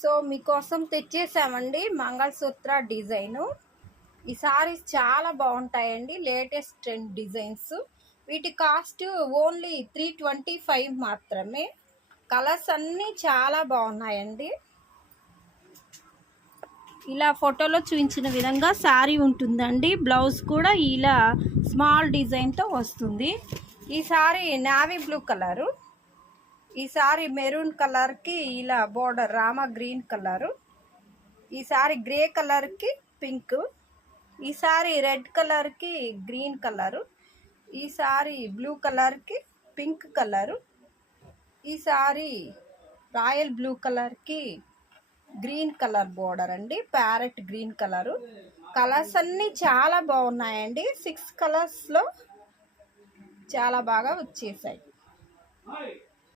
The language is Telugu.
సో మీకోసం తెచ్చేసామండి మంగళసూత్ర డిజైను. ఈ సారీస్ చాలా బాగుంటాయండి, లేటెస్ట్ ట్రెండ్ డిజైన్స్. వీటి కాస్ట్ ఓన్లీ 325 మాత్రమే. కలర్స్ అన్నీ చాలా బాగున్నాయండి. ఇలా ఫోటోలో చూపించిన విధంగా శారీ ఉంటుందండి. బ్లౌజ్ కూడా ఇలా స్మాల్ డిజైన్తో వస్తుంది. ఈ సారీ నావీ బ్లూ కలరు, ఈ సారీ మెరూన్ కలర్కి ఇలా బోర్డర్ రామా గ్రీన్ కలరు, ఈ సారీ గ్రే కలర్కి పింక్, ఈ సారీ రెడ్ కలర్కి గ్రీన్ కలరు, ఈ సారీ బ్లూ కలర్కి పింక్ కలరు, ఈ సారీ రాయల్ బ్లూ కలర్కి గ్రీన్ కలర్ బోర్డర్ అండి, ప్యారెట్ గ్రీన్ కలరు. కలర్స్ అన్నీ చాలా బాగున్నాయండి. 6 కలర్స్లో చాలా బాగా వచ్చేసాయి.